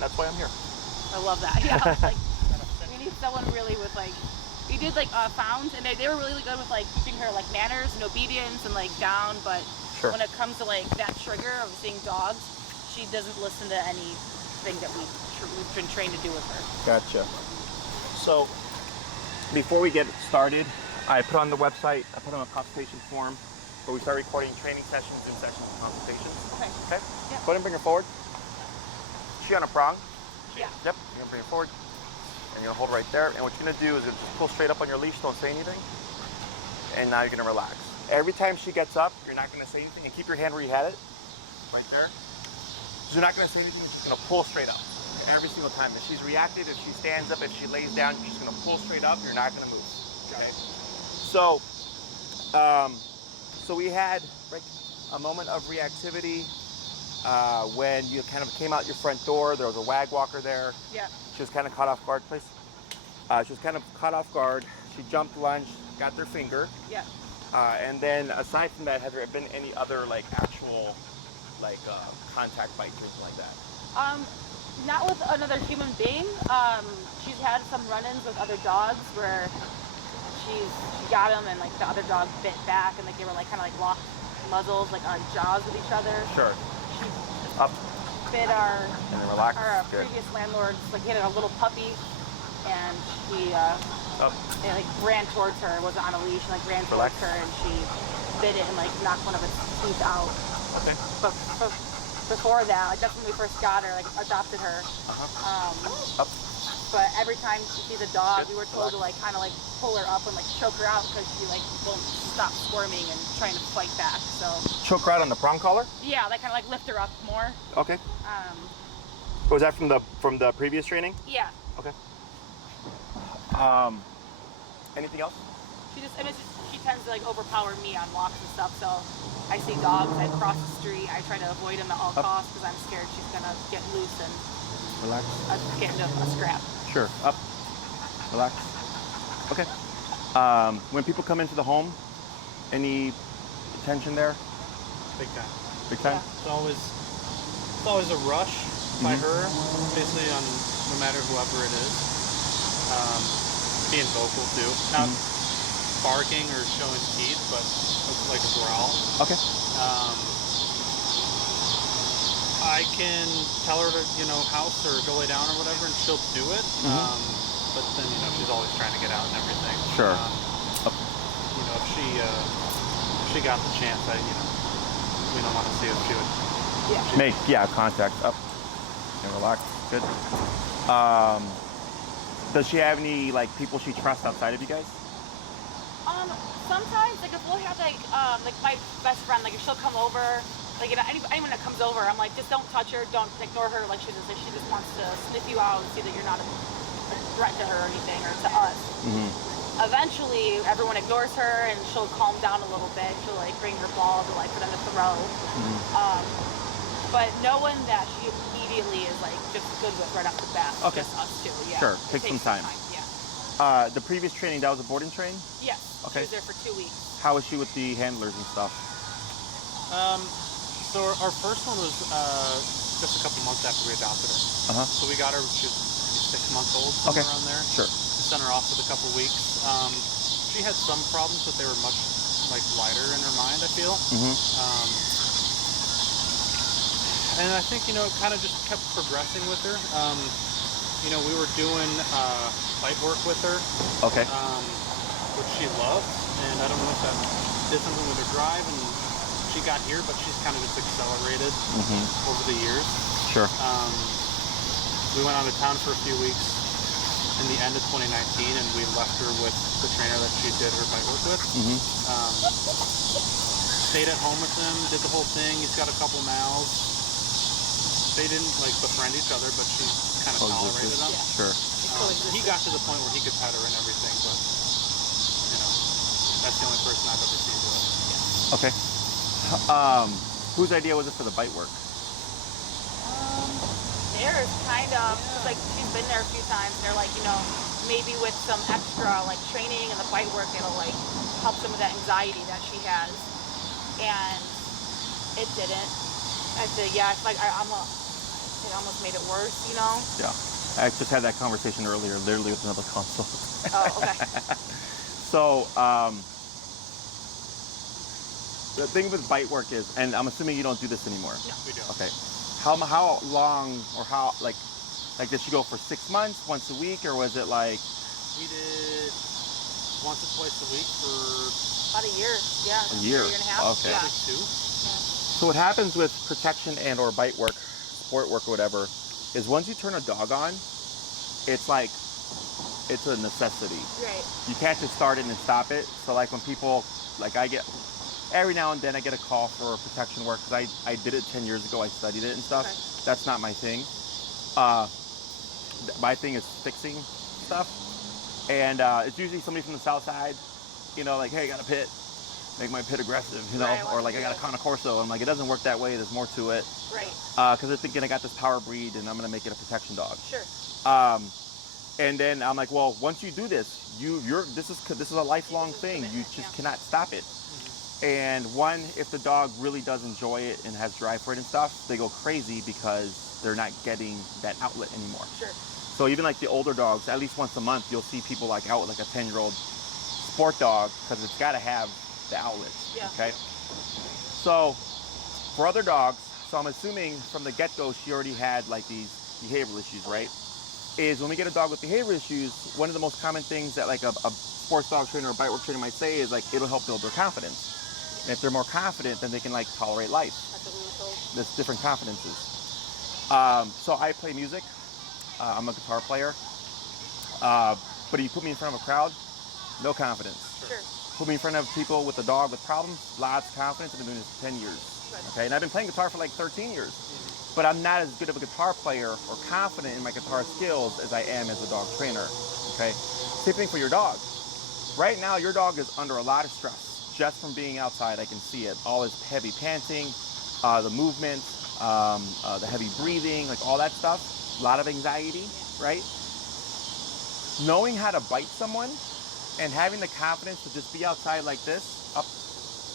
That's why I'm here. I love that. Yeah, like we need someone really with like, we did like found, and they were really good with like teaching her like manners and obedience and like down, but Sure. when it comes to like that trigger of seeing dogs, she doesn't listen to anything that we've been trained to do with her. Gotcha. So before we get started, I put on the website, I put on a consultation form where we start recording training sessions, Zoom sessions, and consultations. Okay. Okay? Yeah. Go ahead and bring her forward. She on a prong. Yeah. Yep, you're gonna bring her forward. And you're gonna hold right there. And what you're gonna do is you're just pull straight up on your leash, don't say anything. And now you're gonna relax. Every time she gets up, you're not gonna say anything, and keep your hand where you had it, right there. You're not gonna say anything, you're just gonna pull straight up. Every single time. If she's reacted, if she stands up, if she lays down, you're just gonna pull straight up, you're not gonna move. Okay? So we had a moment of reactivity when you kind of came out your front door. There was a wag walker there. Yeah. She was kind of caught off guard, please. She was kind of caught off guard. She jumped, lunged, got their finger. Yeah. And then aside from that, has there been any other like actual contact bites or anything like that? Not with another human being. She's had some run-ins with other dogs where she got him and like the other dog bit back and like they were like kind of like locked muzzles like on jaws with each other. Sure. She Up. bit our And then relax. Good. previous landlord's, like he had a little puppy and he Up. it, like ran towards her. It wasn't on a leash and like ran Relax. towards her and she bit it and like knocked one of its teeth out. Okay. But before that, like that's when we first got her, like adopted her. Up. But every time she sees a dog, Good. we were told to like kind of like pull her up and like choke her out because she like won't stop squirming and trying to fight back. So Choke her out on the prong collar? yeah, that kind of like lift her up more. Okay. Was that from the previous training? Yeah. Okay. Anything else? She tends to like overpower me on walks and stuff. So I see dogs, I cross the street, I try to avoid them at all costs because I'm scared she's gonna get loose and Relax. get into a scrap. Sure. Up. Relax. Okay. When people come into the home, any tension there? Big time. Big time? Yeah. It's always a rush by her, basically on no matter whoever it is. Being vocal too. Not barking or showing teeth, but like a growl. Okay. I can tell her to, house or go lay down or whatever, and she'll do it. But then, she's always trying to get out and everything. Sure. If she got the chance, we don't want to see if she would. Yeah. Make contact. Up. And relax. Good. Does she have any people she trusts outside of you guys? Sometimes like if we'll have like my best friend, like if she'll come over, like anyone that comes over, I'm like, just don't touch her, don't ignore her, like she just wants to sniff you out and see that you're not a threat to her or anything, or to us. Eventually everyone ignores her and she'll calm down a little bit. She'll like bring her ball to like for them to throw. But no one that she immediately is like just good with right off the bat. Okay. Just us two, yeah. Sure. It Take some time. Yeah. The previous training, that was a boarding train? Yes. Okay. She was there for 2 weeks. How was she with the handlers and stuff? So our first one was just a couple months after we adopted her. So we got her, she was 6 months old, somewhere around there. Sure. We sent her off for a couple weeks. She had some problems, but they were much lighter in her mind, I feel. And I think, it kind of just kept progressing with her. We were doing fight work with her. Okay. Which she loved, and I don't know if that did something with her drive, and she got here, but she's kind of just accelerated over the years. Sure. We went out of town for a few weeks in the end of 2019, and we left her with the trainer that she did her fight work with. Stayed at home with him, did the whole thing. He's got a couple mouths. They didn't befriend each other, but she kind of tolerated them. Sure. He got to the point where he could pet her and everything, but that's the only person I've ever seen do it. Okay. Whose idea was it for the bite work? Theirs, kind of. Like she's been there a few times. They're like, maybe with some extra training and the bite work, it'll help some of that anxiety that she has. And it didn't. I said, yeah, it's like I'm it almost made it worse, you know? Yeah. I just had that conversation earlier, literally with another consult. Oh, okay. So, the thing with bite work is, and I'm assuming you don't do this anymore. No. We don't. Okay. How long, or how, like did she go for 6 months, once a week, or was it like? We did once or twice a week for About a year, yeah. A year. And a half. Okay. Yeah. probably 2. So what happens with protection and or bite work, sport work or whatever, is once you turn a dog on, it's like, it's a necessity. Right. You can't just start it and stop it. So like when people, like I get, every now and then I get a call for protection work because I did it 10 years ago, I studied it and stuff. Okay. That's not my thing. My thing is fixing stuff. And it's usually somebody from the south side, you know, like, hey, I got a pit. Make my pit aggressive, you know, Right, or like I got a Corso. I'm like, it doesn't work that way. There's more to it. Right. Because they're thinking I got this power breed and I'm gonna make it a protection dog. Sure. And then I'm like, well, once you do this, this is a lifelong thing. You just cannot stop it. And one, if the dog really does enjoy it and has drive for it and stuff, they go crazy because they're not getting that outlet anymore. Sure. So even like the older dogs, at least once a month, you'll see people like out with like a 10-year-old sport dog because it's got to have the outlets. Yeah. Okay. So for other dogs, so I'm assuming from the get-go she already had like these behavioral issues, right? Is when we get a dog with behavior issues, one of the most common things that like a sports dog trainer or bite work trainer might say is like it'll help build their confidence. And if they're more confident, then they can like tolerate life. That's what we were told. There's different confidences. So I play music. I'm a guitar player. But you put me in front of a crowd, no confidence. Sure. Put me in front of people with a dog with problems, lots of confidence. I've been doing this for 10 years. Okay, and I've been playing guitar for like 13 years. But I'm not as good of a guitar player or confident in my guitar skills as I am as a dog trainer. Okay, same thing for your dog. Right now, your dog is under a lot of stress just from being outside. I can see it. All this heavy panting, the movement, the heavy breathing, like all that stuff. A lot of anxiety, right? Knowing how to bite someone and having the confidence to just be outside like this, up,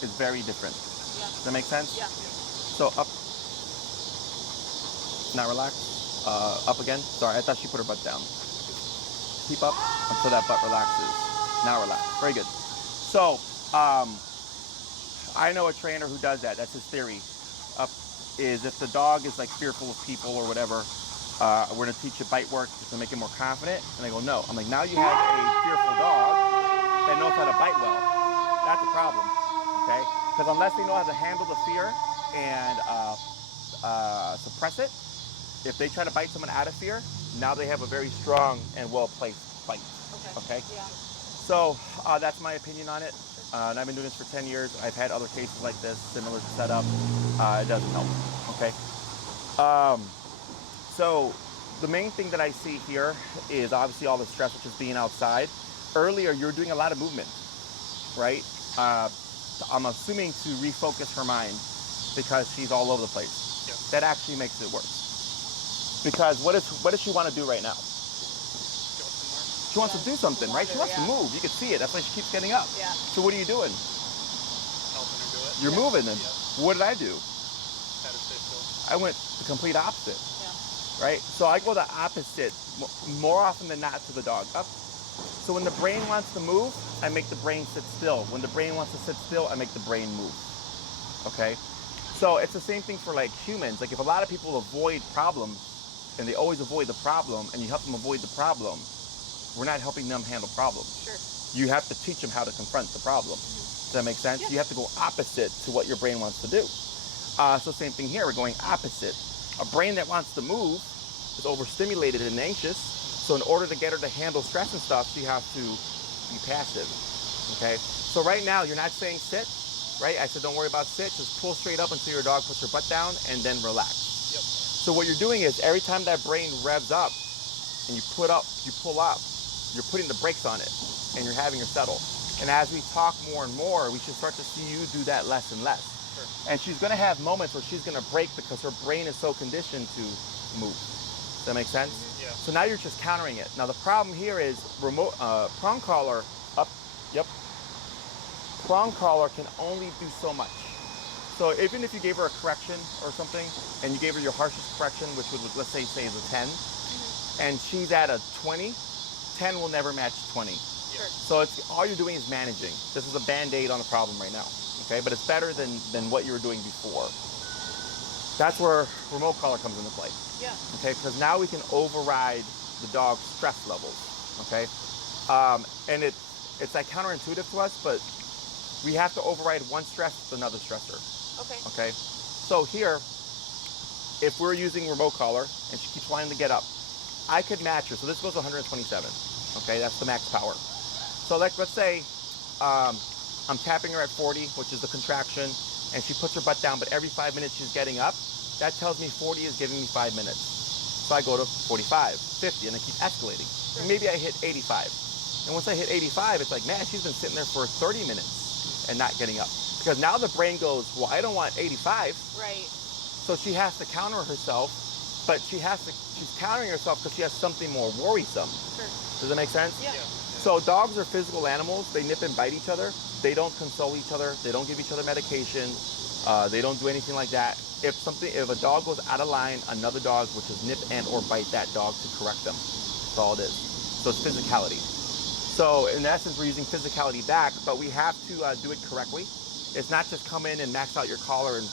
is very different. Yeah. Does that make sense? Yeah. So up, now relax, up again. Sorry, I thought she put her butt down. Keep up until that butt relaxes. Now relax, very good. So, I know a trainer who does that. That's his theory. Up is if the dog is like fearful of people or whatever, we're gonna teach it bite work to make it more confident. And I go, no. I'm like, now you have a fearful dog that knows how to bite well. That's a problem, okay? Because unless they know how to handle the fear and suppress it, if they try to bite someone out of fear, now they have a very strong and well-placed bite, okay? Yeah. So that's my opinion on it. And I've been doing this for 10 years. I've had other cases like this, similar setup. It doesn't help, okay? So the main thing that I see here is obviously all the stress, which is being outside. Earlier, you were doing a lot of movement, right? I'm assuming to refocus her mind because she's all over the place. Yeah. That actually makes it worse. Because what does she want to do right now? Go somewhere. She wants to do something, right? She wants to move. You can see it. That's why she keeps getting up. Yeah. So what are you doing? Helping her do it. You're moving. And what did I do? Had her stay still. I went the complete opposite, Yeah. right? So I go the opposite more often than not to the dog. Up. So when the brain wants to move, I make the brain sit still. When the brain wants to sit still, I make the brain move. Okay? So it's the same thing for like humans. Like if a lot of people avoid problems and they always avoid the problem and you help them avoid the problem, we're not helping them handle problems. Sure. You have to teach them how to confront the problem. Does that make sense? Yeah. You have to go opposite to what your brain wants to do. So same thing here, we're going opposite. A brain that wants to move is overstimulated and anxious. So in order to get her to handle stress and stuff, she has to be passive, okay? So right now, you're not saying sit, right? I said don't worry about sit, just pull straight up until your dog puts her butt down and then relax. Yep. So what you're doing is every time that brain revs up and you pull up, you're putting the brakes on it and you're having her settle. And as we talk more and more, we should start to see you do that less and less. Sure. And she's gonna have moments where she's gonna break because her brain is so conditioned to move. Does that make sense? Yeah. So now you're just countering it. Now the problem here is prong collar up, yep. Prong collar can only do so much. So even if you gave her a correction or something, and you gave her your harshest correction, which would, let's say is a 10, and she's at a 20, 10 will never match 20. Sure. So it's all you're doing is managing. This is a band-aid on a problem right now, okay? But it's better than what you were doing before. That's where remote collar comes into play. Yeah. Okay, because now we can override the dog's stress levels, okay? And it's like counterintuitive to us, but we have to override one stress with another stressor. Okay. So here, if we're using remote collar and she keeps wanting to get up, I could match her. So this goes to 127. Okay, that's the max power. So let's say I'm tapping her at 40, which is the contraction, and she puts her butt down, but every 5 minutes she's getting up. That tells me 40 is giving me 5 minutes. So I go to 45, 50, and I keep escalating. And maybe I hit 85. And once I hit 85, it's like, man, she's been sitting there for 30 minutes and not getting up. Because now the brain goes, well, I don't want 85. Right. So she has to counter herself, but she's countering herself because she has something more worrisome. Sure. Does that make sense? Yeah. So dogs are physical animals. They nip and bite each other. They don't console each other. They don't give each other medication. They don't do anything like that. If a dog goes out of line, another dog will just nip and or bite that dog to correct them. That's all it is. So it's physicality. So in essence, we're using physicality back, but we have to do it correctly. It's not just come in and max out your collar and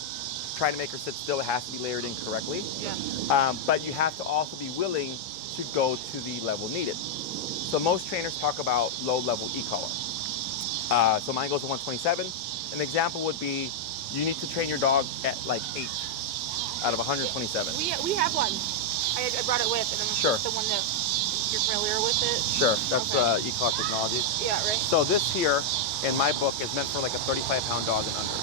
try to make her sit still. It has to be layered in correctly. Yeah. But you have to also be willing to go to the level needed. So most trainers talk about low-level e-collar. So mine goes to 127. An example would be you need to train your dog at like 8 out of 127. We have one. I brought it with, and I'm Sure. the one that you're familiar with it. Sure, that's Okay. e-collar Technologies. Yeah, right. So this here, in my book, is meant for like a 35-pound dog and under.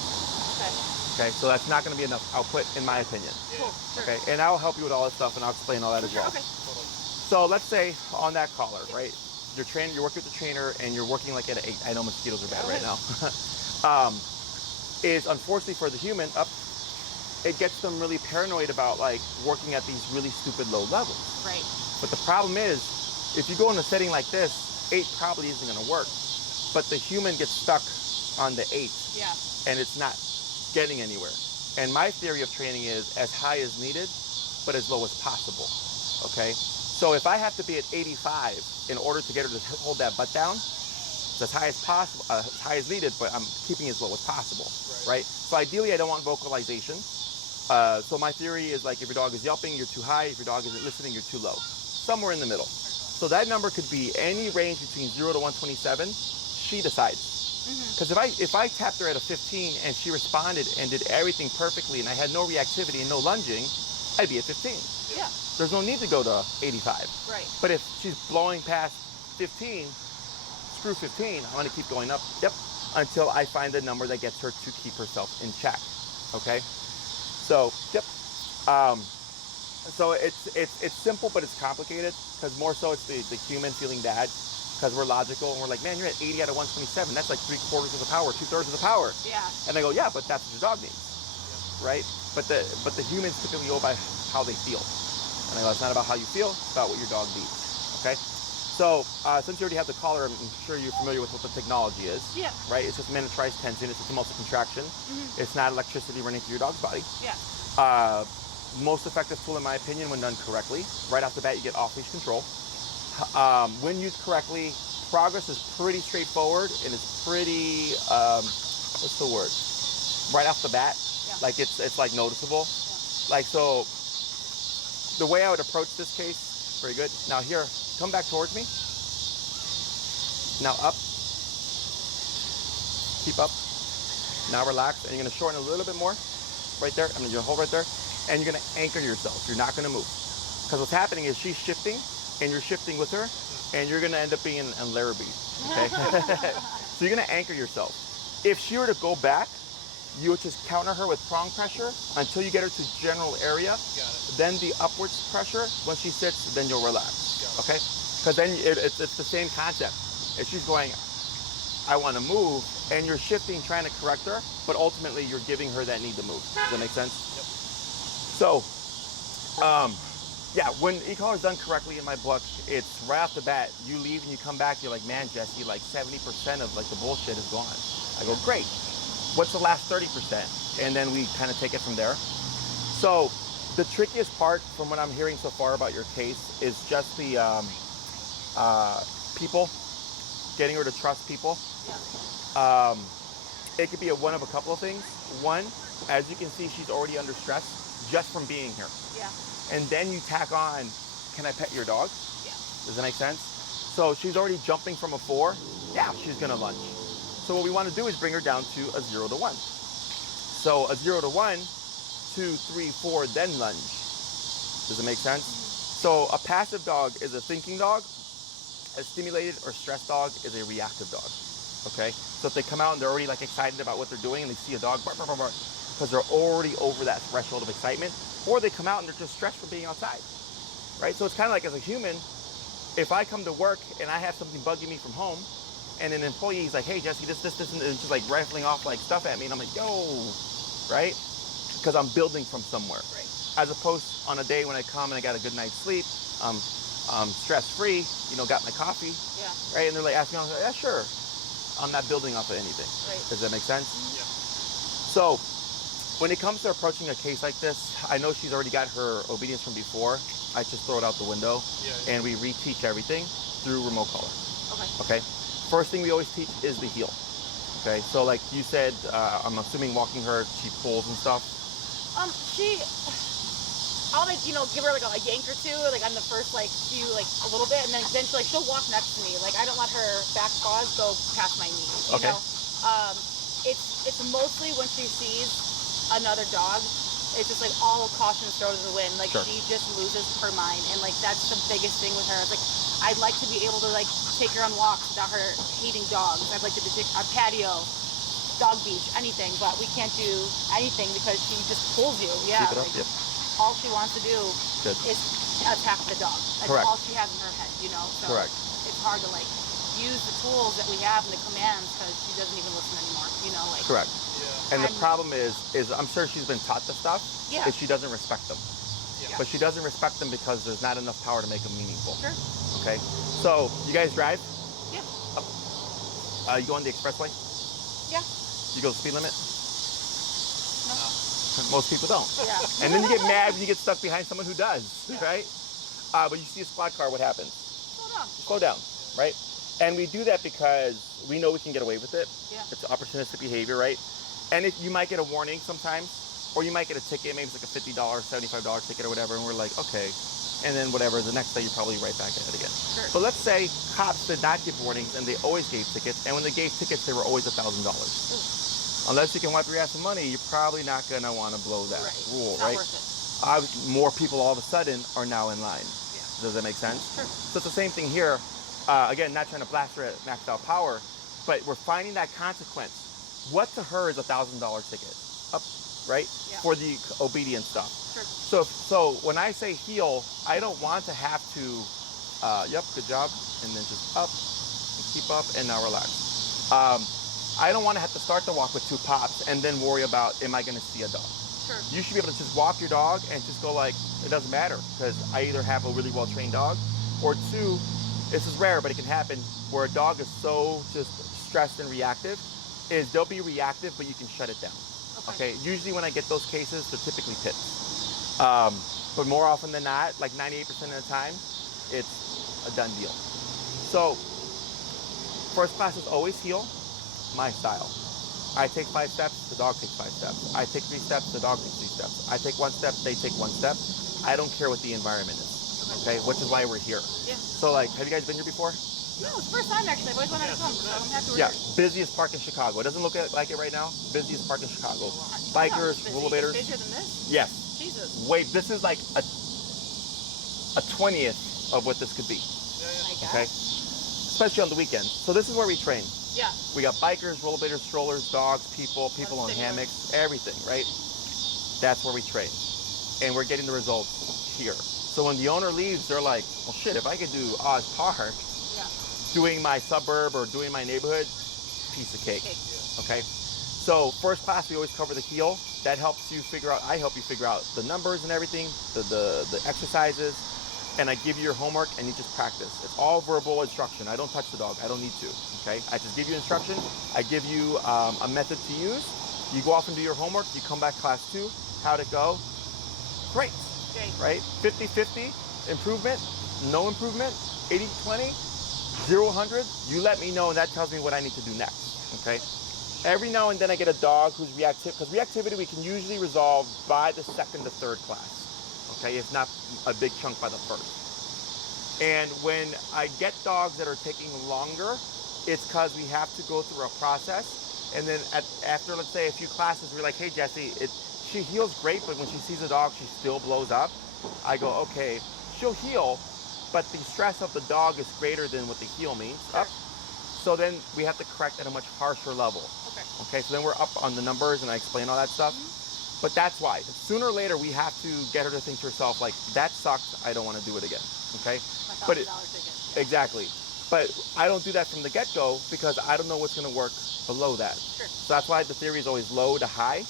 Okay. Okay, so that's not going to be enough output, in my opinion. Cool. Sure. Okay, and I'll help you with all that stuff, and I'll explain all that as well. Okay. So let's say on that collar, right? You're working with the trainer, and you're working like at an 8. I know mosquitoes are bad right now. Is unfortunately for the human, it gets them really paranoid about like working at these really stupid low levels. Right. But the problem is, if you go in a setting like this, 8 probably isn't going to work. But the human gets stuck on the 8, Yeah. and it's not getting anywhere. And my theory of training is as high as needed, but as low as possible. Okay. So if I have to be at 85 in order to get her to hold that butt down, it's as high as possible, as high as needed, but I'm keeping it as low as possible, right? So ideally, I don't want vocalization. So my theory is like if your dog is yelping, you're too high. If your dog isn't listening, you're too low. Somewhere in the middle. So that number could be any range between 0 to 127. She decides. Because if I tapped her at a 15 and she responded and did everything perfectly and I had no reactivity and no lunging, I'd be at 15. Yeah. There's no need to go to 85. Right. But if she's blowing past 15, screw 15, I'm going to keep going up, until I find a number that gets her to keep herself in check, okay? So, so it's simple, but it's complicated, because more so it's the human feeling bad, because we're logical, and we're like, man, you're at 80 out of 127, that's like 3/4 of the power, 2/3 of the power. Yeah. And I go, yeah, but that's what your dog needs, right? But the humans typically go by how they feel. And I go, it's not about how you feel, it's about what your dog needs, okay? So, since you already have the collar, I'm sure you're familiar with what the technology is. Yeah. Right? It's just miniaturized tension, it's just a muscle contraction. It's not electricity running through your dog's body. Yeah. Most effective tool, in my opinion, when done correctly. Right off the bat, you get off-leash control. When used correctly, progress is pretty straightforward, and it's pretty, what's the word? Right off the bat, like it's like noticeable. Like, so, the way I would approach this case, very good. Now here, come back towards me. Now up. Keep up. Now relax, and you're gonna shorten a little bit more. Right there, I'm gonna hold right there. And you're gonna anchor yourself. You're not gonna move. Because what's happening is she's shifting, and you're shifting with her, and you're gonna end up being in Larrabee, okay? So you're gonna anchor yourself. If she were to go back, you would just counter her with prong pressure until you get her to general area. Then the upwards pressure, when she sits, then you'll relax, okay? Because then it's the same concept. If she's going, I want to move, and you're shifting, trying to correct her, but ultimately you're giving her that need to move. Does that make sense? Yep. So, yeah, when e-collar is done correctly in my book, it's right off the bat, you leave and you come back, you're like, man, Jesse, like 70% of like the bullshit is gone. I go, great. What's the last 30%? and then we kind of take it from there. So the trickiest part from what I'm hearing so far about your case is just the people, getting her to trust people. Yeah. It could be one of a couple of things. One, as you can see, she's already under stress just from being here. Yeah. And then you tack on, can I pet your dog? Yeah. Does that make sense? So she's already jumping from a 4. Yeah, she's gonna lunge. So what we want to do is bring her down to a 0 to 1. So a 0 to 1, 2, 3, 4, then lunge. Does it make sense? So a passive dog is a thinking dog. A stimulated or stressed dog is a reactive dog. Okay? So if they come out and they're already like excited about what they're doing and they see a dog, because they're already over that threshold of excitement, or they come out and they're just stressed from being outside. Right? So it's kind of like as a human, if I come to work and I have something bugging me from home, and an employee is like, hey Jesse, this, and just like rifling off like stuff at me, and I'm like, yo, right? Because I'm building from somewhere. Right. As opposed on a day when I come and I got a good night's sleep, stress-free, got my coffee, Yeah. right? And they're like asking me, I'm like, yeah, sure. I'm not building off of anything. Right. Does that make sense? Yeah. So when it comes to approaching a case like this, I know she's already got her obedience from before. I just throw it out the window, and we reteach everything through remote collar. Okay. Okay. First thing we always teach is the heel. Okay. So like you said, I'm assuming walking her, she pulls and stuff. I'll like, give her like a yank or two, like on the first few, a little bit, and then she'll walk next to me. Like I don't let her back paws go past my knees. You Okay. know? It's mostly when she sees another dog, it's just like all caution thrown to the wind. Like Sure. she just loses her mind, and like that's the biggest thing with her. It's like I'd like to be able to like take her on walks without her hating dogs. I'd like to take a patio, dog beach, anything, but we can't do anything because she just pulls you. Yeah. Keep it up. Like, Yep. all she wants to do Good. is attack the dog. That's Correct. all she has in her head, So Correct. it's hard to use the tools that we have and the commands because she doesn't even listen anymore. Correct. Yeah. And the problem is I'm sure she's been taught the stuff, Yeah. but she doesn't respect them. Yeah. But she doesn't respect them because there's not enough power to make them meaningful. Sure. Okay. So you guys drive? Yeah. You go on the expressway? Yeah. You go the speed limit? No. Most people don't. Yeah. And then you get mad when you get stuck behind someone who does, right? But you see a squad car, what happens? Slow down. Slow down, right? And we do that because we know we can get away with it. Yeah. It's opportunistic behavior, right? And if you might get a warning sometimes, or you might get a ticket, maybe it's like a $50, $75 ticket or whatever, and we're like, okay. And then whatever, the next day you're probably right back at it again. Sure. But let's say cops did not give warnings and they always gave tickets, and when they gave tickets, they were always $1,000. Unless you can wipe your ass of money, you're probably not gonna wanna blow that rule, It's not right? worth it. More people all of a sudden are now in line. Yeah. Does that make sense? Sure. So it's the same thing here. Again, not trying to blast her at maxed out power, but we're finding that consequence. What to her is $1,000 ticket, up, right? Yeah. For the obedience stuff. Sure. So when I say heel, I don't want to have to, yep, good job, and then just up, and keep up, and now relax. I don't want to have to start the walk with 2 pops and then worry about, am I going to see a dog? Sure. You should be able to just walk your dog and just go like, it doesn't matter, because I either have a really well-trained dog, or 2, this is rare, but it can happen, where a dog is so just stressed and reactive, is they'll be reactive, but you can shut it down. Okay? Usually when I get those cases, they're typically pits. But more often than not, like 98% of the time, it's a done deal. So, first class is always heel, my style. I take 5 steps, the dog takes 5 steps. I take 3 steps, the dog takes 3 steps. I take 1 step, they take 1 step. I don't care what the environment is. Okay, which is why we're here. Yeah. So like, have you guys been here before? No, it's the first time actually. I've always wanted to come, so I'm happy we're Yeah, here. busiest park in Chicago. It doesn't look like it right now. Busiest park in Chicago. It's Bikers, busy. rollerbladers. It's busier than this? Yes. Jesus. Wait, this is like a 20th of what this could be. My God. Okay, especially on the weekends. So this is where we train. Yeah. We got bikers, rollerbladers, strollers, dogs, people on stimulus. hammocks, everything, right? That's where we train. And we're getting the results here. So when the owner leaves, they're like, well, shit, if I could do Oz Park, Yeah. doing my suburb or doing my neighborhood, piece of cake, okay? So first class, we always cover the heel. That helps you figure out, I help you figure out the numbers and everything, the exercises, and I give you your homework and you just practice. It's all verbal instruction. I don't touch the dog, I don't need to, okay? I just give you instruction, I give you a method to use, You go off and do your homework, you come back class 2, how'd it go? Great, right? 50-50 improvement, no improvement, 80-20, 0-100. You let me know, and that tells me what I need to do next, okay? Every now and then I get a dog who's reactive, because reactivity we can usually resolve by the 2nd to 3rd class, okay? If not a big chunk by the 1st. And when I get dogs that are taking longer, it's because we have to go through a process. And then after, let's say, a few classes, we're like, hey, Jesse, she heals great, but when she sees a dog, she still blows up. I go, okay, she'll heal, but the stress of the dog is greater than what the heal means. Up. So then we have to correct at a much harsher level. Okay, so then we're up on the numbers and I explain all that stuff. But that's why. Sooner or later, we have to get her to think to herself, like, that sucked, I don't want to do it again. Okay? But exactly. But I don't do that from the get-go because I don't know what's going to work below that. So that's why the theory is always low to high.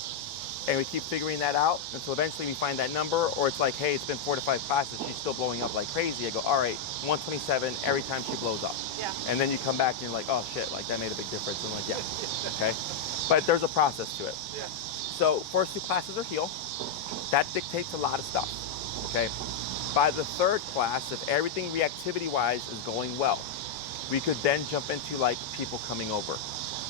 And we keep figuring that out. And so eventually we find that number, or it's like, hey, it's been 4 to 5 classes, she's still blowing up like crazy. I go, all right, 127 every time she blows up. Yeah. And then you come back and you're like, oh shit, like that made a big difference. And I'm like, yeah, okay. But there's a process to it. Yeah. So first 2 classes are heal. That dictates a lot of stuff, okay? By the 3rd class, if everything reactivity-wise is going well, we could then jump into like people coming over,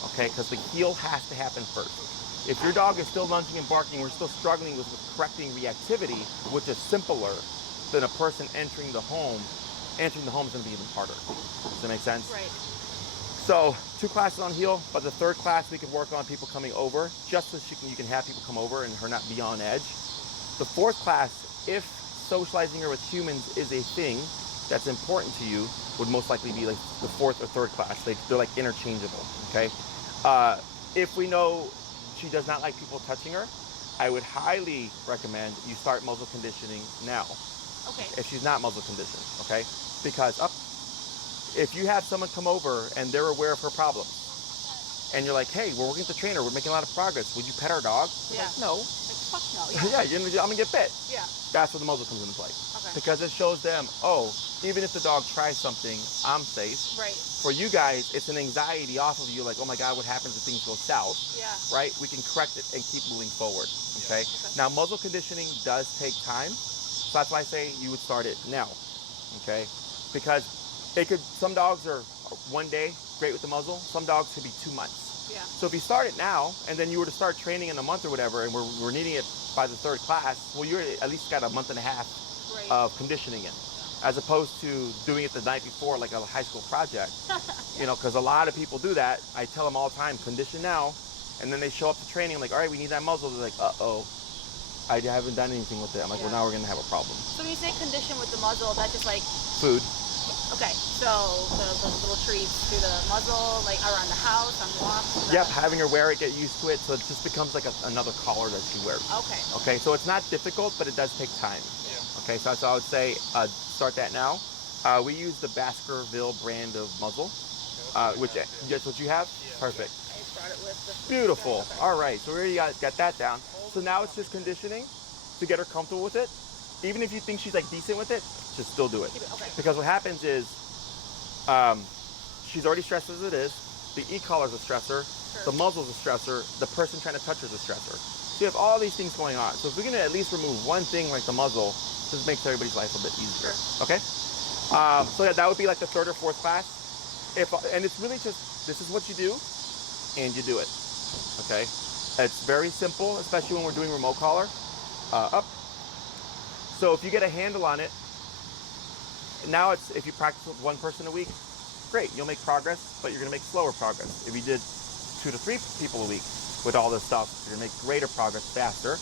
okay? Because the heal has to happen first. If your dog is still lunging and barking, we're still struggling with correcting reactivity, which is simpler than a person entering the home. Entering the home is going to be even harder. Does that make sense? Right. So 2 classes on heal, but the 3rd class we could work on people coming over, just so you can have people come over and her not be on edge. The 4th class, if socializing her with humans is a thing that's important to you, would most likely be like the 4th or 3rd class. They're like interchangeable, okay? If we know she does not like people touching her, I would highly recommend you start muzzle conditioning now. Okay. If she's not muzzle conditioned, okay? Because if you have someone come over and they're aware of her problems, and you're like, hey, we're working with the trainer, we're making a lot of progress, would you pet our dog? Yeah. Like, no. Like, fuck no. Yeah, I'm gonna get bit. Yeah. That's where the muzzle comes into play. Okay. Because it shows them, oh, even if the dog tries something, I'm safe. Right. For you guys, it's an anxiety off of you, like, oh my God, what happens if things go south? Yeah. Right? We can correct it and keep moving forward, okay? Now, muzzle conditioning does take time, so that's why I say you would start it now, okay? Because some dogs are 1 day great with the muzzle, some dogs could be 2 months. Yeah. So if you start it now, and then you were to start training in a month or whatever, and we're needing it by the 3rd class, well, you're at least got a month and a half of conditioning in, as opposed to doing it the night before like a high school project. You know, because a lot of people do that. I tell them all the time, condition now, and then they show up to training, I'm like, all right, we need that muzzle. They're like, uh-oh, I haven't done anything with it. I'm like, well, now we're gonna have a problem. So when you say condition with the muzzle, that's just like Food. Okay, so the little treats through the muzzle, like around the house, on walks? Yep, having her wear it, get used to it, so it just becomes like another collar that she wears. Okay. Okay, so it's not difficult, but it does take time. Yeah. Okay, so I would say start that now. We use the Baskerville brand of muzzle, which that's what you have? Yeah. Perfect. I started with the... Beautiful. Okay. All right, so we already got that down. So now it's just conditioning to get her comfortable with it. Even if you think she's like decent with it, just still do it. Okay. Because what happens is, she's already stressed as it is. The e-collar is a stressor. Sure. The muzzle is a stressor. The person trying to touch her is a stressor. So you have all these things going on. So if we're going to at least remove one thing like the muzzle, just makes everybody's life a bit easier. Sure. Okay? So yeah, that would be like the 3rd or 4th class. And it's really just, this is what you do, and you do it. Okay? It's very simple, especially when we're doing remote collar. Up. So if you get a handle on it, now if you practice with 1 person a week, great, you'll make progress, but you're gonna make slower progress. If you did 2 to 3 people a week with all this stuff, you're gonna make greater progress faster.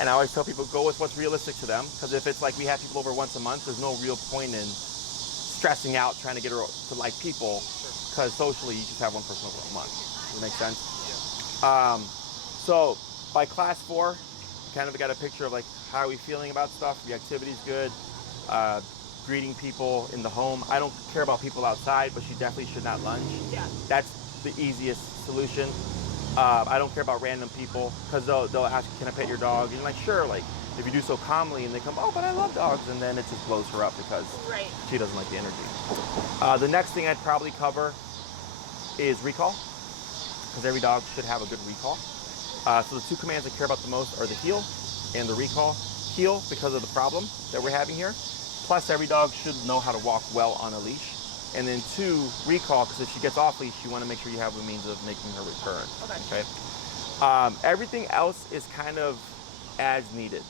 And I always tell people, go with what's realistic to them, because if it's like we have people over once a month, there's no real point in stressing out trying to get her to like people, because socially you just have 1 person over a month. Does that make sense? Yeah. So by class 4, kind of got a picture of like how are we feeling about stuff. Reactivity's good. Greeting people in the home. I don't care about people outside, but she definitely should not lunge. Yeah. That's the easiest solution. I don't care about random people, because they'll ask, can I pet your dog? And you're like, sure. Like if you do so calmly and they come, oh, but I love dogs, and then it just blows her up because she doesn't like the energy. The next thing I'd probably cover is recall, because every dog should have a good recall. So the two commands I care about the most are the heel and the recall. Heel because of the problem that we're having here. Plus every dog should know how to walk well on a leash. And then 2, recall, because if she gets off leash, you want to make sure you have a means of making her return. Okay. Everything else is kind of as needed.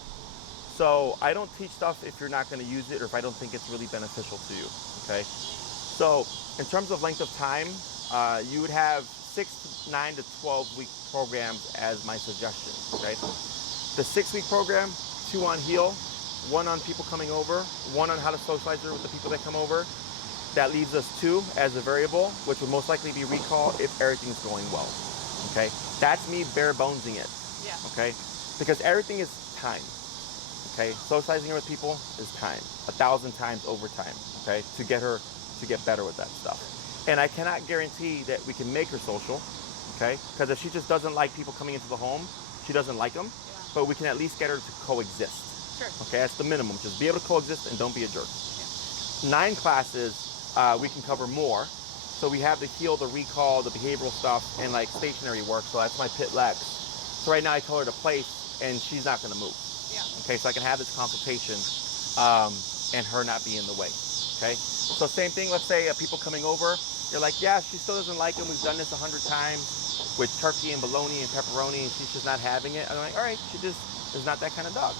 So I don't teach stuff if you're not going to use it or if I don't think it's really beneficial to you. Okay. So in terms of length of time, you would have 6 to 9 to 12 week programs as my suggestion. Okay. The 6-week program, 2 on heel, 1 on people coming over, 1 on how to socialize her with the people that come over. That leaves us 2 as a variable, which would most likely be recall if everything's going well. Okay, that's me bare bonesing it. Yeah. Okay, because everything is time. Okay, socializing her with people is time, 1,000 times over time. Okay, to get her to get better with that stuff. And I cannot guarantee that we can make her social. Okay, because if she just doesn't like people coming into the home, she doesn't like them. Yeah. But we can at least get her to coexist. Sure. Okay, that's the minimum. Just be able to coexist and don't be a jerk. Yeah. 9 classes. We can cover more. So we have the heel, the recall, the behavioral stuff, and like stationary work. So that's my pit Lex. So right now I tell her to place and she's not going to move. Yeah. Okay, so I can have this consultation and her not be in the way. Okay, so same thing, let's say people coming over, you're like, yeah, she still doesn't like them. We've done this 100 times with turkey and bologna and pepperoni and she's just not having it. I'm like, all right, she just is not that kind of dog.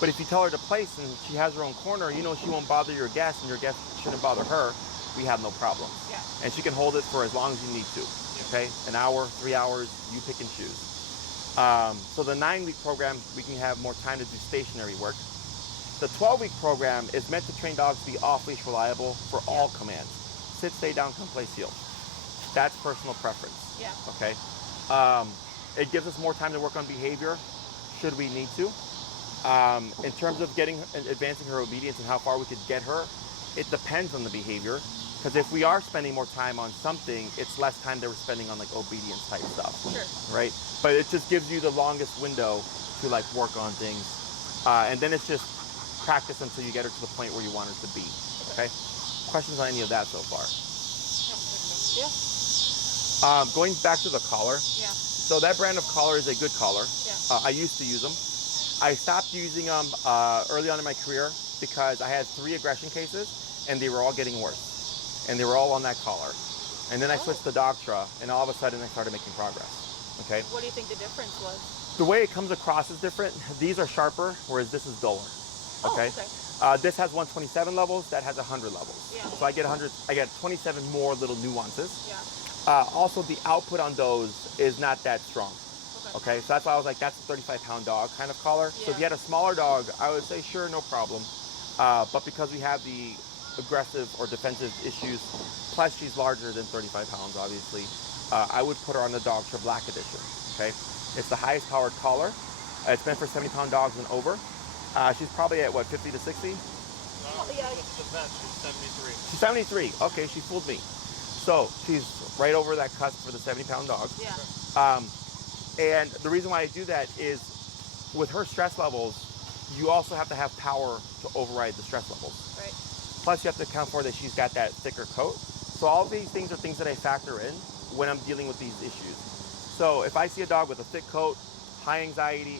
But if you tell her to place and she has her own corner, you know she won't bother your guest and your guest shouldn't bother her, we have no problem. Yeah. And she can hold it for as long as you need to, okay? An hour, 3 hours, you pick and choose. So the 9-week program, we can have more time to do stationary work. The 12-week program is meant to train dogs to be off-leash reliable for all commands. Sit, stay down, come place heel. That's personal preference, Yeah. okay? It gives us more time to work on behavior, should we need to. In terms of advancing her obedience and how far we could get her, it depends on the behavior. Because if we are spending more time on something, it's less time that we're spending on like obedience type stuff. Sure. Right? But it just gives you the longest window to like work on things. And then it's just practice until you get her to the point where you want her to be. Okay? Questions on any of that so far? Yeah. Going back to the collar. Yeah. So that brand of collar is a good collar. Yeah. I used to use them. I stopped using them early on in my career because I had 3 aggression cases and they were all getting worse. And they were all on that collar. And then I switched to Doctra and all of a sudden I started making progress. Okay? What do you think the difference was? The way it comes across is different. These are sharper, whereas this is duller. Okay? Oh, okay. This has 127 levels, that has 100 levels. Yeah. So I get 27 more little nuances. Yeah. Also, the output on those is not that strong. Okay, so that's why I was like, that's a 35-pound dog kind of collar. Yeah. So if you had a smaller dog, I would say, sure, no problem. But because we have the aggressive or defensive issues, plus she's larger than 35 pounds, obviously, I would put her on the Doctra Black Edition, okay? It's the highest powered collar. It's meant for 70-pound dogs and over. She's probably at, what, 50 to 60? No, yeah. She's 73. She's 73. Okay, she fooled me. So she's right over that cusp for the 70-pound dog. Yeah. And the reason why I do that is with her stress levels, you also have to have power to override the stress levels. Right. Plus you have to account for that she's got that thicker coat. So all of these things are things that I factor in when I'm dealing with these issues. So if I see a dog with a thick coat, high anxiety,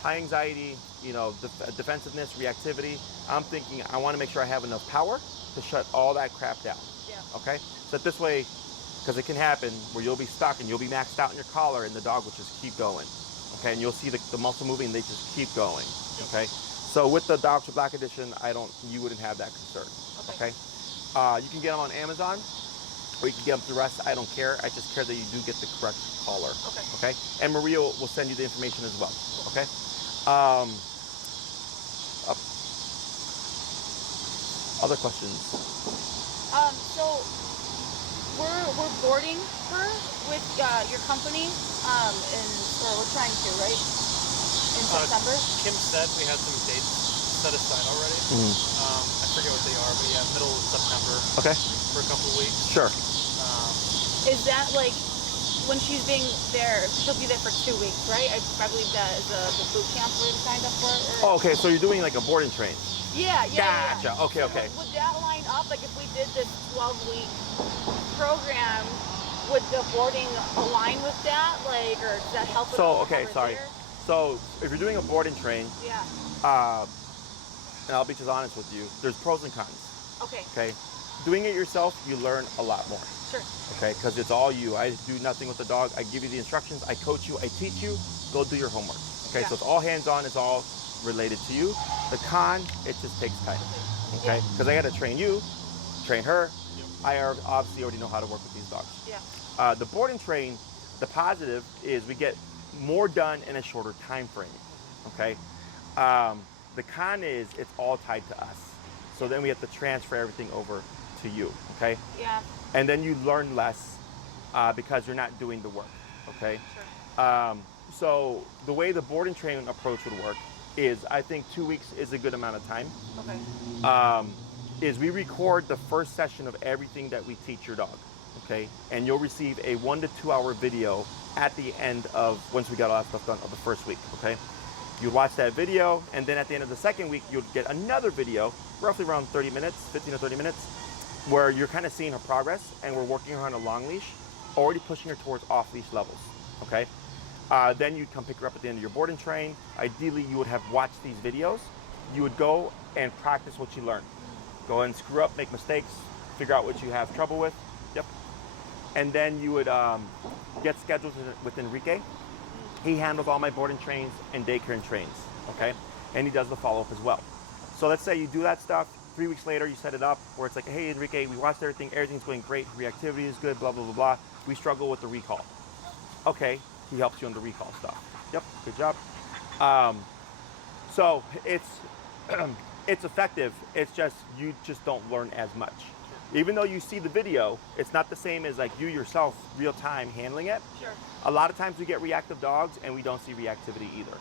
high anxiety, you know, defensiveness, reactivity, I'm thinking I want to make sure I have enough power to shut all that crap down. Yeah. Okay? So that this way, because it can happen where you'll be stuck and you'll be maxed out in your collar and the dog will just keep going. Okay, and you'll see the muscle moving and they just keep going. Okay? So with the Doctra Black Edition, you wouldn't have that concern. Okay? You can get them on Amazon or you can get them through us. I don't care. I just care that you do get the correct collar. Okay? And Maria will send you the information as well. Okay? Other questions? So we're boarding her with your company, or we're trying to, right? In September. Kim said we had some dates set aside already. I forget what they are, but yeah, middle of September. Okay. For a couple of weeks. Sure. Is that like when she's being there? She'll be there for 2 weeks, right? I believe that is the boot camp we signed up for. Oh, okay, so you're doing like a board and train. Yeah. Gotcha. Okay, So okay. Would that line up? Like if we did this 12-week program, would the boarding align with that, like, or does that help? So so if you're doing a board and train, Yeah. and I'll be just honest with you, there's pros and cons. Okay. Okay, doing it yourself, you learn a lot more. Sure. Okay, because it's all you. I do nothing with the dog. I give you the instructions. I coach you. I teach you. Go do your homework. Okay, Yeah. so it's all hands-on. It's all related to you. The con, it just takes time. Okay, because I got to train you, train her. I obviously already know how to work with these dogs. Yeah. The board and train, the positive is we get more done in a shorter time frame. Okay, the con is it's all tied to us. So then we have to transfer everything over to you. Okay. Yeah. And then you learn less because you're not doing the work, okay? Sure. So the way the board and train approach would work is, I think 2 weeks is a good amount of time. Okay. Is we record the first session of everything that we teach your dog, okay? And you'll receive a 1 to 2 hour video at the end of, once we got all that stuff done, of the first week, okay? You watch that video, and then at the end of the second week, you'll get another video, roughly around 30 minutes, 15 to 30 minutes, where you're kind of seeing her progress, and we're working her on a long leash, already pushing her towards off-leash levels, okay? Then you'd come pick her up at the end of your board and train. Ideally, you would have watched these videos. You would go and practice what you learned. Go and screw up, make mistakes, figure out what you have trouble with. Yep. And then you would get scheduled with Enrique. He handles all my board and trains and daycare and trains, okay? And he does the follow-up as well. So let's say you do that stuff. 3 weeks later, you set it up where it's like, hey, Enrique, we watched everything. Everything's going great. Reactivity is good, blah, blah, blah, blah. We struggle with the recall. Okay, he helps you on the recall stuff. Yep, good job. So it's effective. It's just, you just don't learn as much. Even though you see the video, it's not the same as like you yourself, real time handling it. Sure. A lot of times we get reactive dogs and we don't see reactivity either.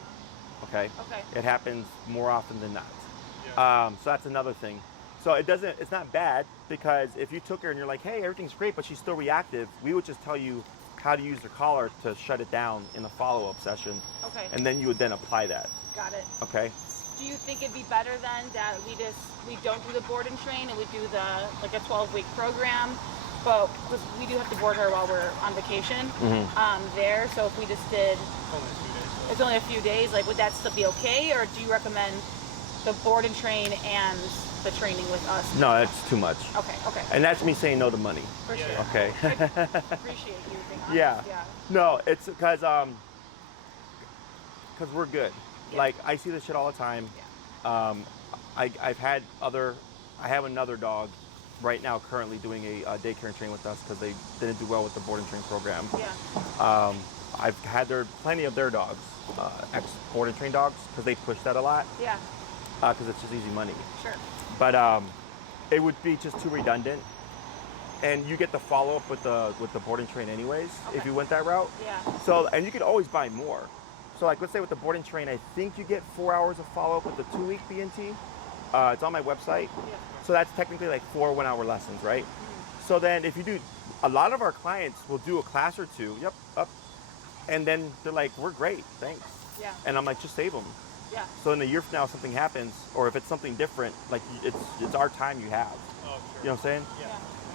Okay? Okay. It happens more often than not. Yeah. So that's another thing. So it's not bad, because if you took her and you're like, hey, everything's great, but she's still reactive, we would just tell you how to use the collar to shut it down in the follow-up session. Okay. And then you would then apply that. Got it. Okay? Do you think it'd be better then that we don't do the board and train and we do like a 12-week program, but because we do have to board her while we're on vacation there, so if we just did, Only a few days. Though. it's only a few days, like would that still be okay, or do you recommend the board and train and the training with us? No, that's too much. Okay. And that's me saying no to money. For sure. Yeah. Okay. I appreciate you being honest. Yeah. Yeah. No, it's because we're good. Yeah. Like, I see this shit all the time. Yeah. I have another dog right now currently doing a daycare and train with us because they didn't do well with the board and train program. Yeah. I've had plenty of their dogs, ex-board and train dogs, because they push that a lot, Yeah. because it's just easy money. Sure. But it would be just too redundant. And you get the follow-up with the board and train anyways, if you went that route. Yeah. So, and you could always buy more. So like, let's say with the board and train, I think you get 4 hours of follow-up with the 2-week BNT. It's on my website. Yeah. So that's technically like 4 1-hour lessons, right? So then if you do, a lot of our clients will do a class or two, and then they're like, we're great, thanks. Yeah. And I'm like, just save them. Yeah. So in a year from now, if something happens, or if it's something different, like it's our time you have. Oh, sure. You know what I'm saying? Yeah.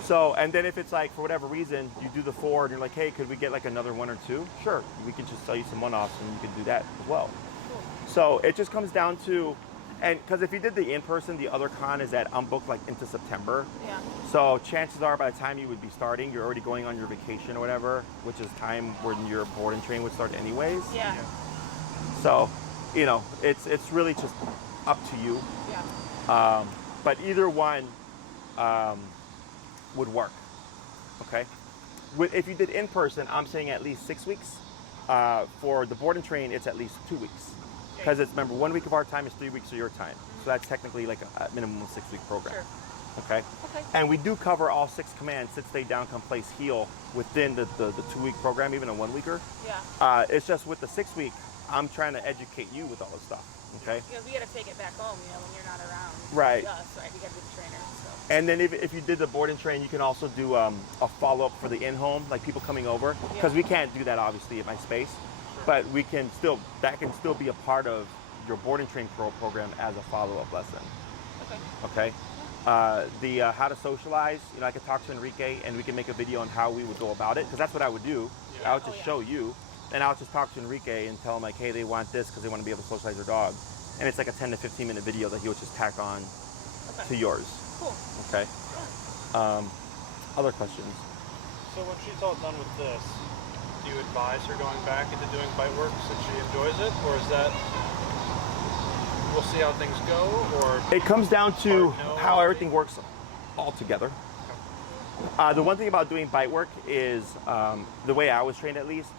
So, and then if it's like, for whatever reason, you do the 4 and you're like, hey, could we get like another 1 or 2? Sure, we can just sell you some one-offs and you can do that as well. Cool. So it just comes down to, and because if you did the in-person, the other con is that I'm booked like into September. Yeah. So chances are by the time you would be starting, you're already going on your vacation or whatever, which is time when your board and train would start anyways. Yeah. So, you know, it's really just up to you. Yeah. But either one would work, okay? If you did in person, I'm saying at least 6 weeks. For the board and train, it's at least 2 weeks. Because it's, remember, 1 week of our time is 3 weeks of your time. So that's technically like a minimum of 6 week program. Sure. Okay? Okay. And we do cover all 6 commands: sit, stay, down, come, place, heel, within the 2 week program, even a 1 weeker. Yeah. It's just with the 6 week, I'm trying to educate you with all this stuff, okay? Because we got to take it back home, when you're not around. Right. Us, right? We got to be the trainer. So. And then if you did the board and train, you can also do a follow-up for the in-home, like people coming over, because we can't do that obviously at my space, but we can still, that can still be a part of your board and train program as a follow-up lesson. Okay. Okay? The how to socialize, you know, I could talk to Enrique and we can make a video on how we would go about it, because that's what I would do. Yeah. I would just show you, and I would just talk to Enrique and tell him like, hey, they want this because they want to be able to socialize their dog. And it's like a 10 to 15 minute video that he would just tack on to yours. Cool. Okay. Other questions? So when she's all done with this, do you advise her going back into doing bite work since she enjoys it, or is that we'll see how things go, or It comes down to no? how everything works all together. The one thing about doing bite work is, the way I was trained at least,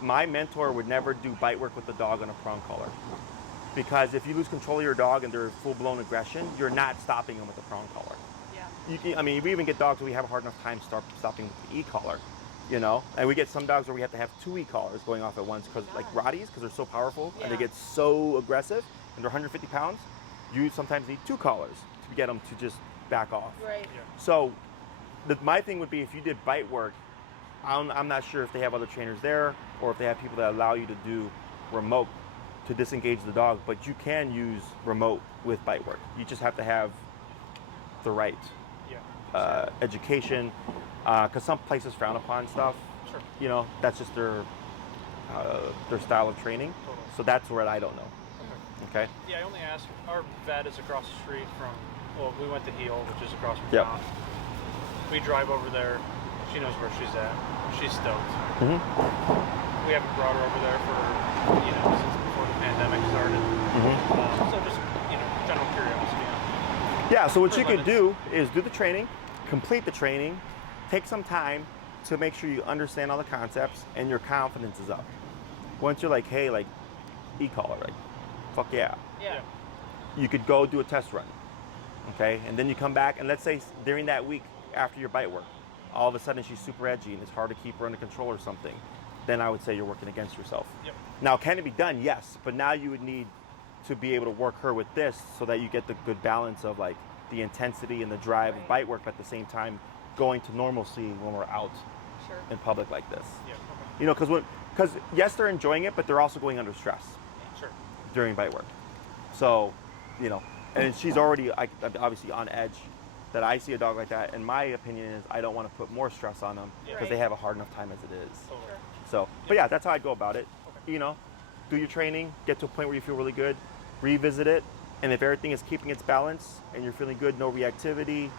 my mentor would never do bite work with the dog on a prong collar. Because if you lose control of your dog and they're full-blown aggression, you're not stopping them with a prong collar. Yeah. I mean, we even get dogs where we have a hard enough time stopping with the e-collar, you know? And we get some dogs where we have to have 2 e-collars going off at once, because like Rotties, because they're so powerful and they Yeah. get so aggressive and they're 150 pounds, you sometimes need 2 collars to get them to just back off. Right. Yeah. So my thing would be, if you did bite work, I'm not sure if they have other trainers there or if they have people that allow you to do remote to disengage the dog, but you can use remote with bite work. You just have to have the right Yeah. education, because some places frown upon stuff. Sure. You know, that's just their style of training. Totally. So that's where I don't know. Okay. Okay. Yeah, I only asked. Our vet is across the street from. Well, we went to Heel, which is across from Yep. town. We drive over there. She knows where she's at. She's stoked. Mhm. We haven't brought her over there for since before the pandemic started. So just general curiosity. Yeah, so what For you could limits. do is do the training, complete the training, take some time to make sure you understand all the concepts and your confidence is up. Once you're like, hey, like, e-collar, like, fuck yeah. Yeah. You could go do a test run, okay? And then you come back, and let's say during that week after your bite work, all of a sudden she's super edgy and it's hard to keep her under control or something. Then I would say you're working against yourself. Yep. Now, can it be done? Yes, but now you would need to be able to work her with this so that you get the good balance of like the intensity and the drive of bite work, but at the same time going to normalcy when we're out Sure. in public like this. Yeah. Okay. You know, because yes, they're enjoying it, but they're also going under stress Sure. during bite work. So, you know, and she's already obviously on edge. That I see a dog like that, and my opinion is I don't want to put more stress on them because Right. they have a hard enough time as it is. Totally. Sure. So, but yeah, that's how I'd go about it. You know, do your training, get to a point where you feel really good, revisit it, and if everything is keeping its balance and you're feeling good, no reactivity,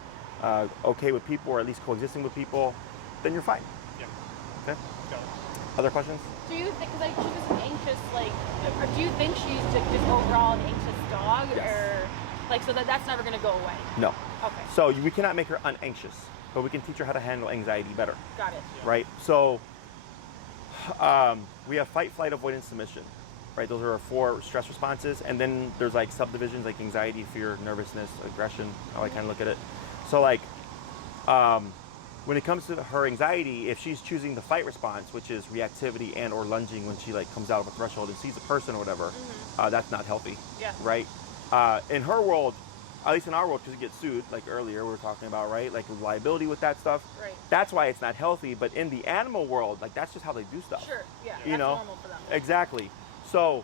okay with people or at least coexisting with people, then you're fine. Yeah. Okay. Got it. Other questions? Do you think, because she was an anxious, like, or do you think she's just overall an anxious dog? Yes. Or, like, so that's never going to go away? No. Okay. So we cannot make her unanxious, but we can teach her how to handle anxiety better. Got it. Right? So we have fight, flight, avoidance, submission. Right? Those are our 4 stress responses. And then there's like subdivisions like anxiety, fear, nervousness, aggression, how I kind of look at it. So like when it comes to her anxiety, if she's choosing the fight response, which is reactivity and or lunging when she like comes out of a threshold and sees a person or whatever, that's not healthy. Yeah. Right? In her world, at least in our world, because you get sued, like earlier we were talking about, right? Like liability with that stuff. Right. That's why it's not healthy. But in the animal world, like that's just how they do stuff. Sure. Yeah. You That's know? normal for them. Exactly. So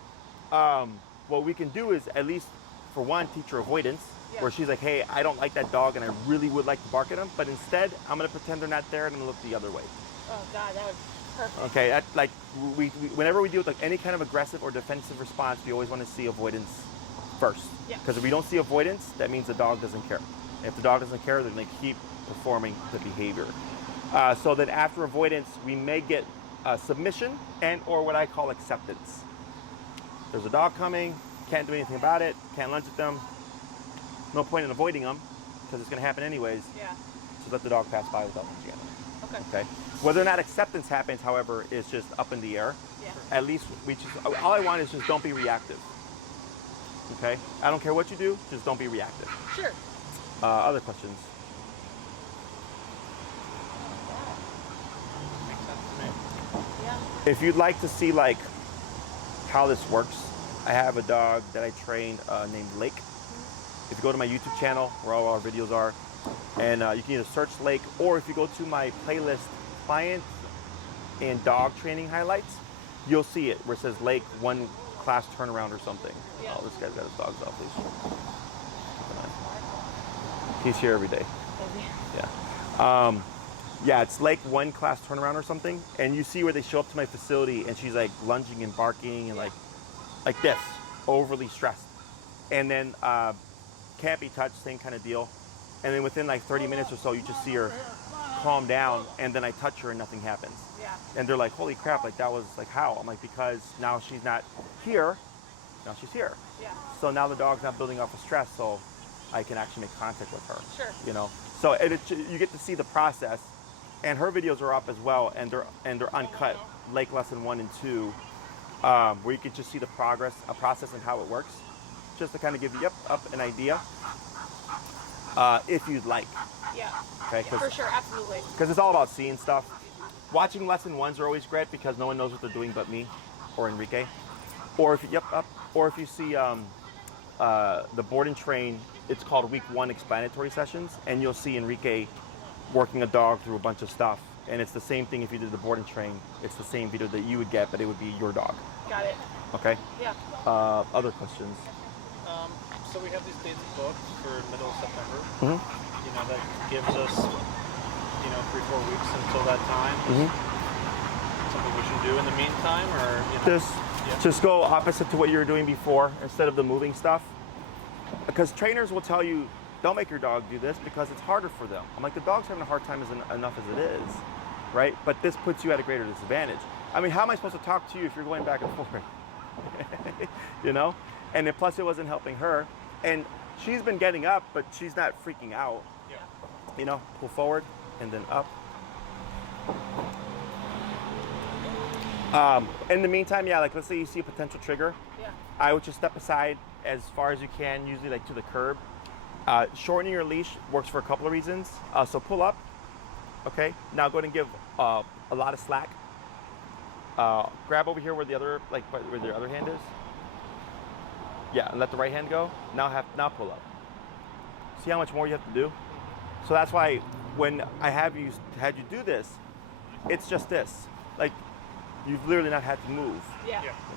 what we can do is at least for one, teach her avoidance, Yeah. where she's like, hey, I don't like that dog and I really would like to bark at him, but instead I'm going to pretend they're not there and I'm going to look the other way. Oh God, that was perfect. Okay, that, like we whenever we deal with like any kind of aggressive or defensive response, we always want to see avoidance first. Yeah. Because if we don't see avoidance, that means the dog doesn't care. If the dog doesn't care, then they keep performing the behavior. So then after avoidance, we may get submission and or what I call acceptance. There's a dog coming, can't do anything about it, can't lunge at them. No point in avoiding them because it's going to happen anyways. Yeah. So let the dog pass by without lunging at them. Okay. Okay. Whether or not acceptance happens, however, is just up in the air. Yeah. At least all I want is just don't be reactive. Okay? I don't care what you do, just don't be reactive. Sure. Other questions? Makes sense to me. Yeah. If you'd like to see like how this works, I have a dog that I trained named Lake. If you go to my YouTube channel where all our videos are, and you can either search Lake, or if you go to my playlist client and dog training highlights, you'll see it where it says Lake 1 class turnaround or something. Yeah. Oh, this guy's got his dogs off leash. He's here every day. Yeah. Yeah, it's like 1 class turnaround or something, and you see where they show up to my facility, and she's like lunging and barking and like this, overly stressed, and then can't be touched, same kind of deal, and then within like 30 minutes or so, you just see her calm down, and then I touch her and nothing happens. Yeah. And they're like, holy crap, like that was like how? I'm like, because now she's not here, now she's here. Yeah. So now the dog's not building off of stress, so I can actually make contact with her. Sure. You know, so you get to see the process, and her videos are up as well, and they're uncut, like lesson 1 and 2, where you can just see the process and how it works, just to kind of give you an idea, if you'd like. Yeah. Okay. For sure, absolutely. Because it's all about seeing stuff. Watching lesson 1s are always great because no one knows what they're doing but me or Enrique. Or if you see the board and train, it's called week 1 explanatory sessions, and you'll see Enrique working a dog through a bunch of stuff. And it's the same thing if you did the board and train. It's the same video that you would get, but it would be your dog. Got it. Okay? Yeah. Other questions? So we have these dates booked for middle of September. Mm-hmm. You know, that gives us, 3-4 weeks until that time. Mm-hmm. Something we should do in the meantime, or Just go opposite to what you were doing before instead of the moving stuff. Because trainers will tell you, don't make your dog do this because it's harder for them. I'm like, the dog's having a hard time enough as it is, right? But this puts you at a greater disadvantage. I mean, how am I supposed to talk to you if you're going back and forth? You know? And then plus it wasn't helping her. And she's been getting up, but she's not freaking out. Yeah. You know, pull forward and then up. In the meantime, yeah, like let's say you see a potential trigger. Yeah. I would just step aside as far as you can, usually like to the curb. Shortening your leash works for a couple of reasons. So pull up, okay? Now go ahead and give a lot of slack. Grab over here where the other hand is. Yeah, and let the right hand go. Now pull up. See how much more you have to do? So that's why when I had you do this, it's just this. Like you've literally not had to move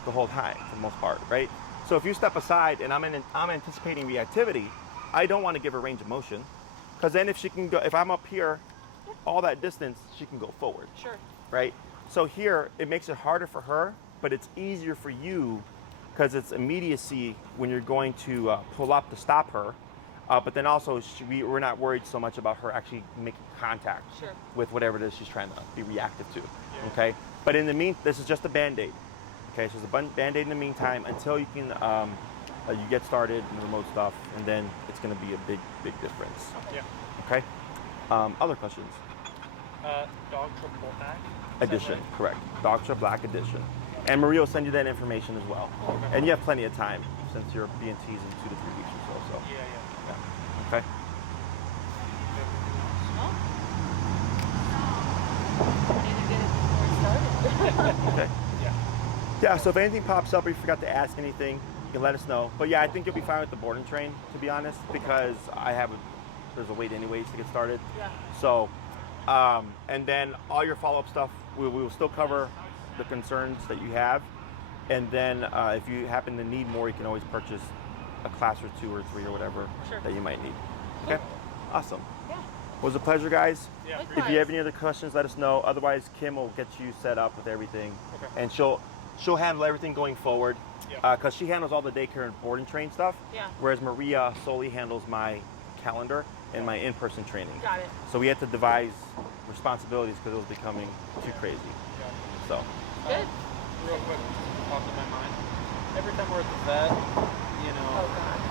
the whole time for the most part, right? So if you step aside and I'm anticipating reactivity, I don't want to give her range of motion, because then if I'm up here, all that distance, she can go forward. Sure. Right? So here, it makes it harder for her, but it's easier for you because it's immediacy when you're going to pull up to stop her. But then also, we're not worried so much about her actually making contact with whatever it is she's trying to be reactive to. Yeah. Okay? But in the this is just a Band-Aid. Okay, so it's a Band-Aid in the meantime until you can, you get started in the remote stuff, and then it's going to be a big, big difference. Yeah. Okay? Other questions? Dog triple black edition, correct. Dog triple black edition. And Maria will send you that information as well. Okay. And you have plenty of time since your B&T's in 2 to 3 weeks or so. Yeah. Okay. Okay. Yeah, so if anything pops up or you forgot to ask anything, you can let us know. But yeah, I think you'll be fine with the board and train, to be honest, because there's a wait anyways to get started. Yeah. So, and then all your follow-up stuff, we will still cover the concerns that you have. And then if you happen to need more, you can always purchase a class or 2 or 3 or whatever that you might need. Okay? Awesome. Yeah. It was a pleasure, guys. Yeah. If you have any other questions, let us know. Otherwise, Kim will get you set up with everything. Okay. And she'll handle everything going forward. Yeah. Because she handles all the daycare and board and train stuff. Yeah. Whereas Maria solely handles my calendar and my in-person training. Got it. So we had to devise responsibilities because it was becoming too crazy. Yeah. So. Good. Real quick, popped in my mind. Every time we're at the vet,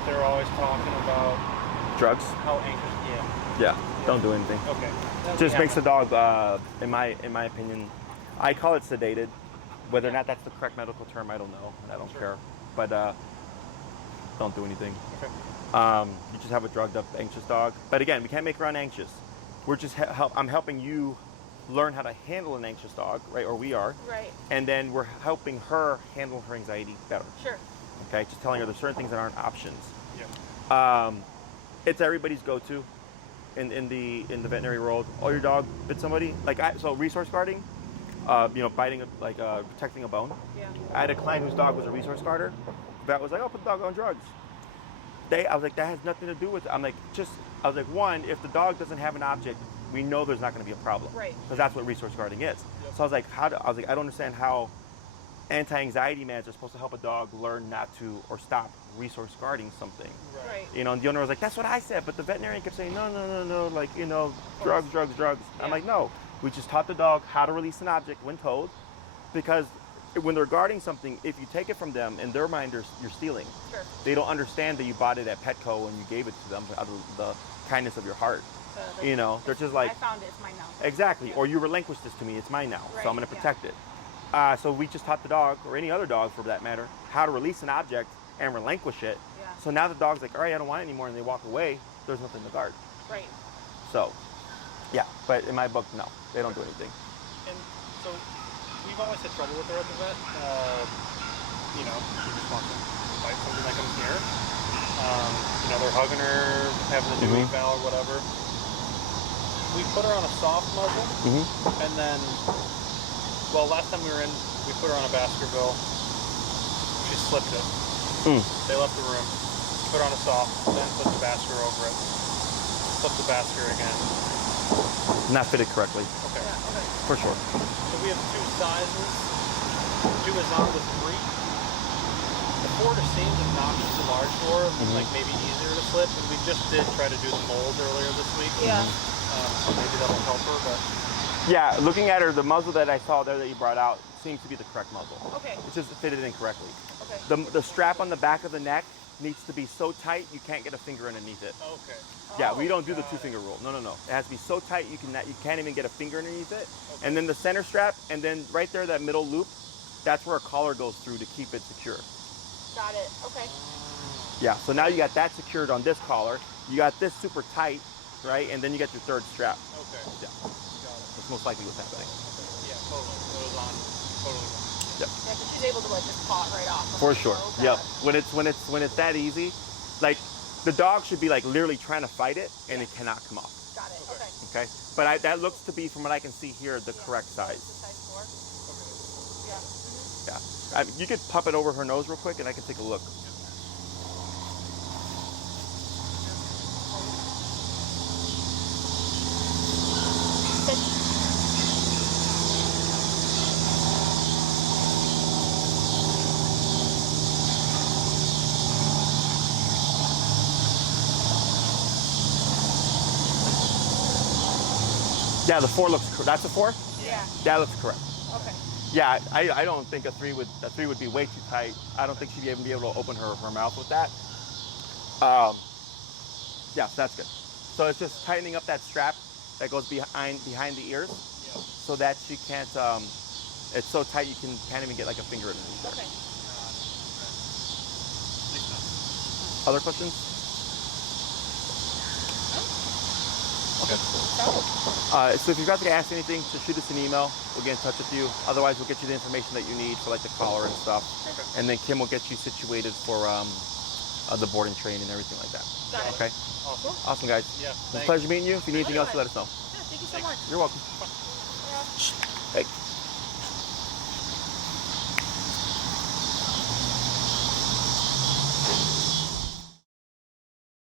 they're always talking about drugs. How anxious. Yeah. Don't do anything. Okay. Just makes the dog, in my opinion, I call it sedated. Whether or not that's the correct medical term, I don't know. I don't care. But don't do anything. Okay. You just have a drugged up, anxious dog. But again, we can't make her unanxious. We're just I'm helping you learn how to handle an anxious dog, right? Or we are. Right. And then we're helping her handle her anxiety better. Sure. Okay. Just telling her there's certain things that aren't options. Yeah. It's everybody's go-to in the veterinary world. Oh, your dog bit somebody. So resource guarding. Biting, protecting a bone. Yeah. I had a client whose dog was a resource guarder. The vet was like, "Oh, put the dog on drugs." I was like, that has nothing to do with it. I'm like, I was like, one, if the dog doesn't have an object, we know there's not going to be a problem. Right. Because that's what resource guarding is. Yep. So I was like, I don't understand how anti-anxiety meds are supposed to help a dog learn not to or stop resource guarding something. Right. You know, and the owner was like, that's what I said. But the veterinarian kept saying, no, like, you know, drugs. Yeah. I'm like, no. We just taught the dog how to release an object when told. Because when they're guarding something, if you take it from them, in their mind, you're stealing. Sure. They don't understand that you bought it at Petco and you gave it to them out of the kindness of your heart. You know, they're just like, I found it, it's mine now. Exactly. Or you relinquished this to me, it's mine now. Right. So I'm going to protect it. So we just taught the dog, or any other dog for that matter, how to release an object and relinquish it. Yeah. So now the dog's like, all right, I don't want it anymore, and they walk away. There's nothing to guard. Right. So, yeah. But in my book, no, they don't do anything. And so we've always had trouble with her at the vet. You know, she just wants to fight something that comes near. You know, they're hugging her, having the new eval or whatever. We put her on a soft muzzle, and then, well, last time we were in, we put her on a Baskerville. She slipped it. They left the room, put her on a soft, then put the Basker over it. Flip the Basker again. Not fitted correctly. Okay. Yeah, okay. For sure. So we have 2 sizes. 2 is on with 3. The 4 just seems obnoxiously large for her, like maybe easier to slip. And we just did try to do the mold earlier this week. Yeah. So maybe that'll help her, but. Yeah, looking at her, the muzzle that I saw there that you brought out seems to be the correct muzzle. Okay. It's just fitted incorrectly. Okay. The strap on the back of the neck needs to be so tight you can't get a finger underneath it. Okay. Yeah, we don't do the 2-finger rule. No. It has to be so tight you can't even get a finger underneath it. Okay. And then the center strap, and then right there, that middle loop, that's where a collar goes through to keep it secure. Got it. Okay. Yeah, so now you got that secured on this collar. You got this super tight, right? And then you get your third strap. Okay. Yeah. Got it. That's most likely what's happening. Yeah, totally. It was on. Totally. Yep. Yeah, because she's able to like just paw it right off. For sure. Oh, Yep. God. When it's that easy, like the dog should be like literally trying to fight it, and it cannot come off. Got it. Okay. Okay. But that looks to be, from what I can see here, the correct size. Size 4. Okay. Yeah. You could pop it over her nose real quick, and I can take a look. Yeah, the 4 looks. That's a 4. Yeah. That looks correct. Okay. Yeah, I don't think a 3 would be way too tight. I don't think she'd even be able to open her mouth with that. Yeah, so that's good. So it's just tightening up that strap that goes behind the ears, so that she can't. It's so tight you can't even get like a finger underneath it. Okay. Other questions? Okay. So if you've got to ask anything, just shoot us an email. We'll get in touch with you. Otherwise, we'll get you the information that you need for like the collar and stuff. Okay. And then Kim will get you situated for the boarding train and everything like that. Got it. Okay. Awesome. Awesome, guys. Yeah. It was a pleasure meeting you. If you need anything else, let us know. Yeah, thank you so much. You're welcome. Yeah. Hey.